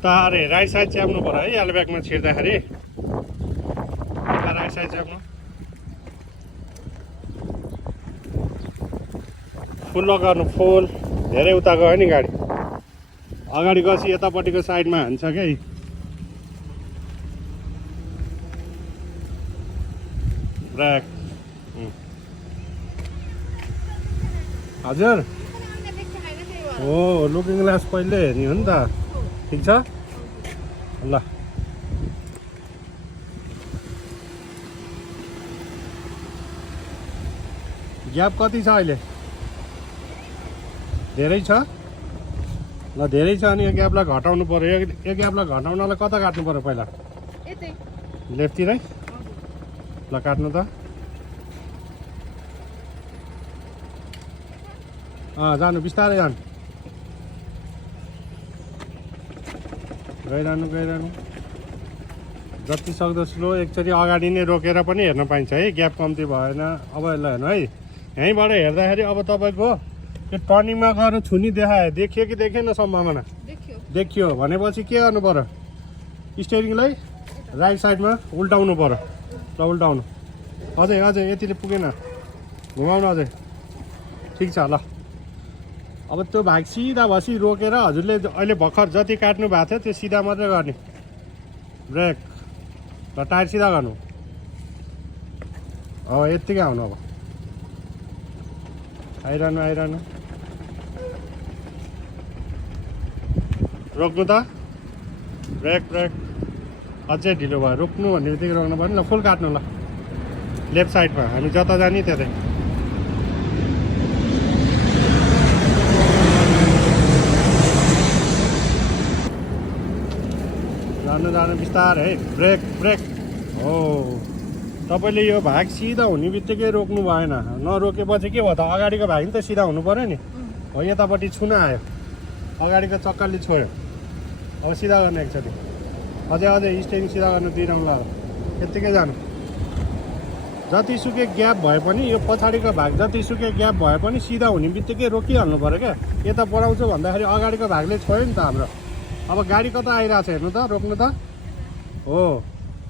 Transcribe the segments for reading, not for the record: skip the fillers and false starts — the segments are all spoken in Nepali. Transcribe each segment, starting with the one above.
बिस्तारै राइट साइड च्याप्नु पर्यो है एलब्याकमा छिर्दाखेरि राइट साइड च्याप्नु फुल गर्नु फुल धेरै उता गयो नि गाडी अगाडि गएपछि यतापट्टिको साइडमा हान्छ क्या ब्रेक हजुर हो लुकिङ ग्लास पहिले हेर्ने हो नि त ठिक छ ल ग्याप कति छ अहिले धेरै छ ल धेरै छ अनि यो ग्यापलाई घटाउनु पर्यो यो ग्यापलाई घटाउनलाई कता काट्नु पर्यो पहिला लेफ्टतिरै ल काट्नु त जानु बिस्तारै जानु गइरहनु जति सक्दो स्लो एकचोटि अगाडि नै रोकेर पनि हेर्न पाइन्छ है ग्याप कम्ती भएन अब यसलाई हेर्नु है यहीँबाट हेर्दाखेरि अब तपाईँको त्यो टर्निङमा गएर छुनी देखियो कि देखेन सम्भावना देखियो भनेपछि के गर्नु पर्यो स्टियरिङलाई राइट साइडमा उल्टाउनु पर्यो ल उल्टाउनु अझै यतिले पुगेन घुमाउनु अझै ठिक छ ल अब त्यो भाग सिधा भसी रोकेर हजुरले अहिले भर्खर जति काट्नु भएको थियो त्यो सिधा मात्रै गर्ने ब्रेक र टायर सिधा गर्नु यत्तिकै आउनु अब आइरहनु रोक्नु त ब्रेक अझै ढिलो भयो रोक्नु भन्ने बित्तिकै रोक्नु पर्ने ल फुल काट्नु ल लेफ्ट साइडमा हामी जता जाने त्यतै जानु बिस्तारै है ब्रेक हो तपाईँले यो भाग सिधा हुने बित्तिकै रोक्नु भएन नरोकेपछि के भयो त अगाडिको भाग नि त सिधा हुनु पऱ्यो नि हो यतापट्टि छुन आयो अगाडिको चक्करले छोड्यो अब सिधा गर्नु एकचोटि अझै स्टेरिङ सिधा गर्नु दिइरहनु ल यत्तिकै जानु जतिसुकै ग्याप भए पनि यो पछाडिको भाग जतिसुकै ग्याप भए पनि सिधा हुने बित्तिकै रोकिहाल्नु पऱ्यो क्या यता बढाउँछु भन्दाखेरि अगाडिको भागले छोड्यो नि त हाम्रो अब गाडी कता आइरहेको छ हेर्नु त रोक्नु त हो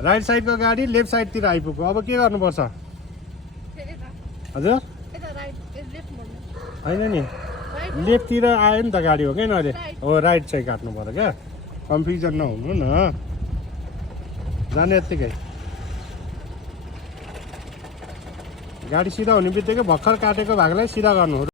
राइट साइडको गाडी लेफ्ट साइडतिर आइपुग्यो अब के गर्नुपर्छ हजुर होइन नि लेफ्टतिर आयो नि त गाडी हो क्या अहिले हो राइट चाहिँ काट्नु पर्यो क्या कन्फ्युजन नहुनु न जाने यत्तिकै गाडी सिधा हुने बित्तिकै भर्खर काटेको भागलाई सिधा गर्नु